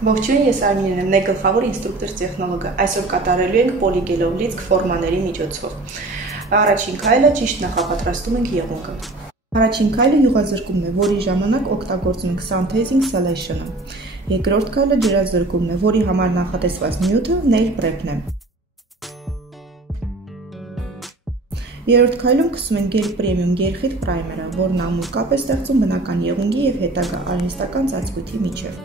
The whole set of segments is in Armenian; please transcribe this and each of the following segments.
Ողջույն, ես Արմինեն եմ, ներգլխավոր ինստրուկտոր տեխնոլոգը։ Այսօր կատարելու ենք պոլիգելով լիցք ֆորմաների միջոցով։ Առաջին քայլը ճիշտ նախապատրաստում ենք եղունգը։ Առաջին քայլը յուղազրկումն է, որի ժամանակ օգտագործում ենք Synthesing Selection-ը։ Երկրորդ քայլը ջրազրկումն է, որի համար նախատեսված նյութը nail prep-ն է։ Երրորդ քայլում քսում ենք Gel Premium գերխիտ պրայմերը, որն ամուր կապ է ստեղծում բնական եղունգի և հետագա արհեստական ծածկույթի միջև։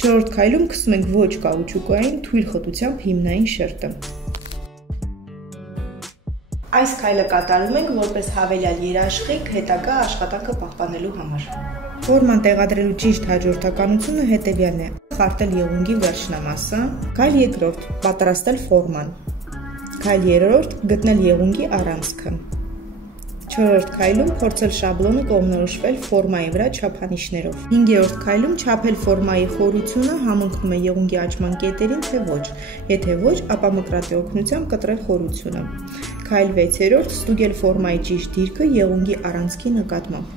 Չորրորդ քայլում քսում ենք ոչ կաուչուկային թույլ խտությամբ հիմնային շերտը։ Այս քայլը կատարում ենք որպես հավելյալ երաշխիք հետագա աշխատանքը պահպանելու համար։ Ֆորման տեղադրելու ճիշտ հաջորդականությունը հետևյալն է. խարտել եղունգի վերջնամասը, քայլ երկրորդ՝ պատրաստել ֆորման, քայլ երրորդ՝ գտնել եղունգի առանցքը։ Չորրորդ քայլում փորձել շաբլոնը կողմնորոշվել ֆորմայի վրա չափանիշներով։ Հինգերորդ քայլում չափել ֆորմայի խորությունը համընկնում է եղունգի աճման կետերին, թե ոչ։ Եթե ոչ, ապա մկրատի օգնությամբ կտրել խորությունը։ Քայլ 6-րդ՝ ստուգել ֆորմայի ճիշտ դիրքը եղունգի առանցքի նկատմամբ։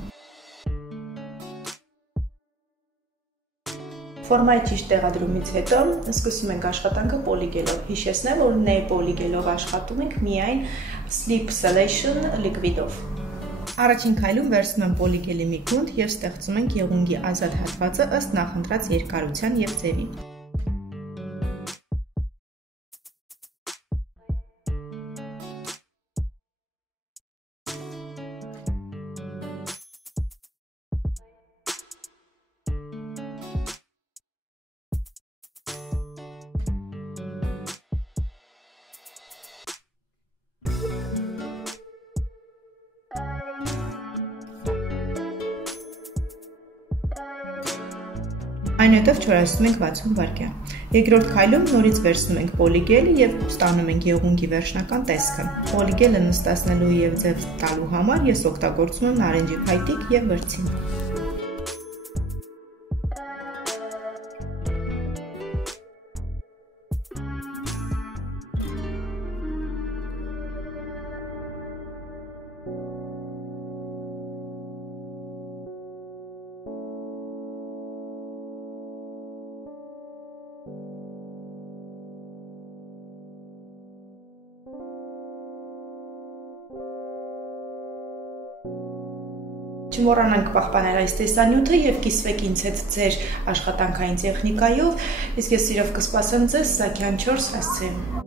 Ֆորմայի ճիշտ տեղադրումից հետո սկսում ենք աշխատանքը պոլիգելով։ Հիշեցնեմ, որ պոլիգելով աշխատում ենք միայն Slip Selection liquid-ով։ Առաջին քայլում վերցնում եմ պոլիգելի մի գունդ և ստեղծում ենք եղունգի ազատ հատվածը ըստ նախընտրած երկարության և ձևի։ Այնուհետև չորացնում ենք 60 վայրկյան։ Երկրորդ քայլում նորից վերցնում ենք պոլիգելը և ստանում ենք եղունգի վերջնական տեսքը։ Պոլիգելը նստացնելու և ձև տալու համար ես օգտագործում եմ նարենջի փայտիկ և վրձին։ Չմոռանանք պահպանել այս տեսանյութը և կիսվեք ինձ հետ ձեր աշխատանքային տեխնիկայով, իսկ ես սիրով կսպասեմ ձեզ Սաքյան 4 հասցեում։